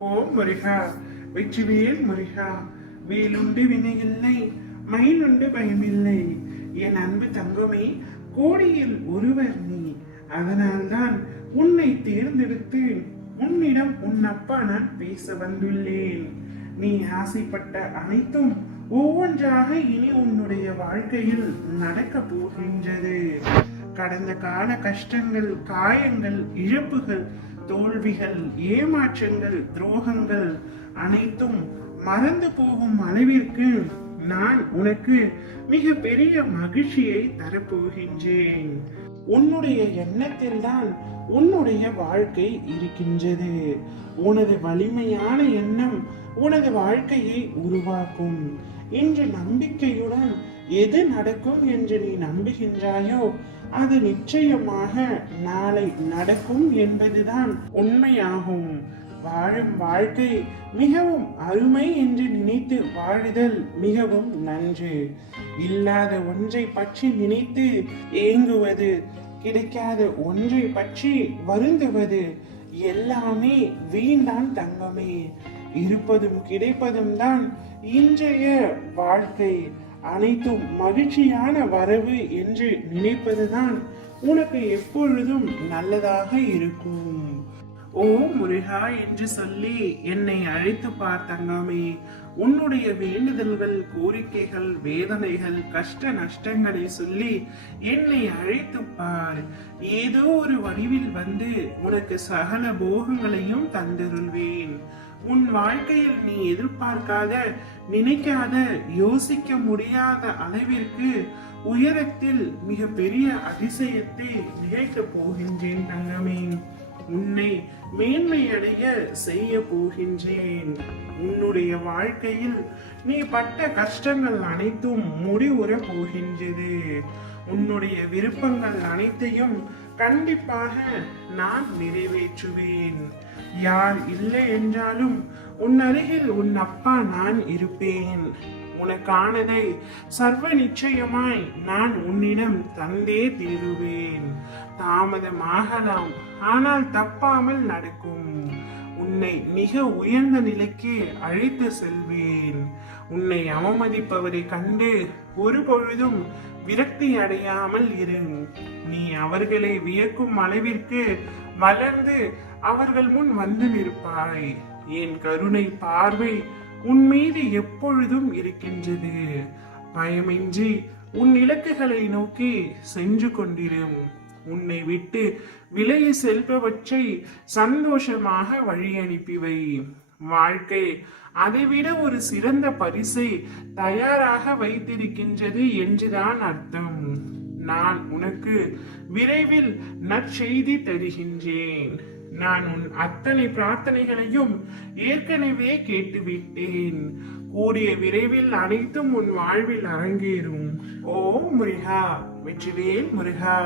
ஓம் முருகா, வெற்றிவேல் முருகா. வேலுண்டு வினையில்லை, மயிலுண்டு பயமில்லை. என் அன்பு தங்கமே, கோடியில் ஒருவர் நீ. அதனால்தான் உன்னை தேர்ந்தெடுத்து உன்னிடம் உன் அப்பா நான் பேச வந்துள்ளேன். நீ ஆசைப்பட்ட அனைத்தும் ஒவ்வொன்றாக இனி உன்னுடைய வாழ்க்கையில் நடக்க போகின்றது. கடந்த கால கஷ்டங்கள், காயங்கள், இழப்புகள், தோல்விகள், ஏமாற்றங்கள், துரோகங்கள் அனைத்தும் மறந்து போகும் அளவிற்கு நான் உனக்கு மிக பெரிய மகிழ்ச்சியை தரப்போகின்றேன். உன்னுடைய எண்ணத்தில் தான் உன்னுடைய வாழ்க்கை இருக்கின்றது. உனது வலிமையான எண்ணம் உனது வாழ்க்கையை உருவாக்கும். இன்று நம்பிக்கையுடன் எது நடக்கும் என்று நீ நம்புகின்றாயோ அது நிச்சயமாக நாளை நடக்கும் என்பதுதான் உண்மையாகும். வாழும் வாழ்க்கை மிகவும் அருமை என்று நினைத்து வாழுதல் மிகவும் நன்று. இல்லாத ஒன்றை பற்றி நினைத்து ஏங்குவது, கிடைக்காத ஒன்றை பற்றி வருந்துவது எல்லாமே வீண்தான் தங்கமே. இருப்பதும் கிடைப்பதும் தான் இன்றைய வாழ்க்கை. அனைத்தும் மகிழ்ச்சியான வரவு என்று நினைப்பதுதான் உனக்கு எப்பொழுதும் நல்லதாக இருக்கும். ஓ முருகா என்று சொல்லி என்னை அழைத்து பார்த்தங்கமே. உன்னுடைய வேண்டுதல்கள், கோரிக்கைகள், வேதனைகள், கஷ்ட நஷ்டங்களை சொல்லி என்னை அழைத்து பார். ஏதோ ஒரு வடிவில் வந்து உனக்கு சகல போகங்களையும் தந்திருள்வேன். உன் வாழ்க்கையில் நீ எதிர்பார்க்காத, நினைக்காத, யோசிக்க முடியாத அளவிற்கு உயரத்தில் மிக பெரிய அதிசயத்தை நிகழ்த்தப் போகின்றேன் தங்கமே. உன்னை மேன்மையடைய செய்ய போகின்றேன். உன்னுடைய வாழ்க்கையில் நீ பட்ட கஷ்டங்கள் அனைத்தும் முடிவுற போகின்றது. உன்னுடைய விருப்பங்கள் அனைத்தையும் கண்டிப்பாக நான் நிறைவேற்றுவேன். யார் இல்லை என்றாலும் உன் அருகில் உன் அப்பா நான் இருப்பேன். உனக்கானதை சர்வ நிச்சயமாய் நான் உன்னிடம் தந்தே தீருவேன். தாமதமாகலாம், ஆனால் தப்பாமல் நடக்கும். உன்னை மிக உயர்ந்த நிலைக்கு அழைத்து செல்வேன். உன்னை அவமதிப்பவரை கண்டு ஒரு பொழுதும் விரக்தி அடையாமல் இரு. நீ அவர்களை வியக்கும் அளவிற்கு வளர்ந்து அவர்கள் முன் வந்து நிற்பாய். என் கருணை பார்வை உன் மீது எப்பொழுதும் இருக்கின்றது. பயமின்றி உன் இலக்குகளை நோக்கி சென்று கொண்டிரும். உன்னை விட்டு விலகி செல்பவற்றை சந்தோஷமாக வழி அனுப்பிவை. வாழ்க்கை அதைவிட ஒரு சிறந்த பரிசை தயாராக வைத்திருக்கின்றது என்றுதான் அர்த்தம். நான் உனக்கு விரைவில் நற்செய்தி தருகின்றேன். நான் உன் அத்தனை பிரார்த்தனைகளையும் ஏற்கனவே கேட்டுவிட்டேன். கூடிய விரைவில் அனைத்தும் உன் வாழ்வில் அரங்கேறும். ஓ முருகா, வெற்றிவேல் முருகா.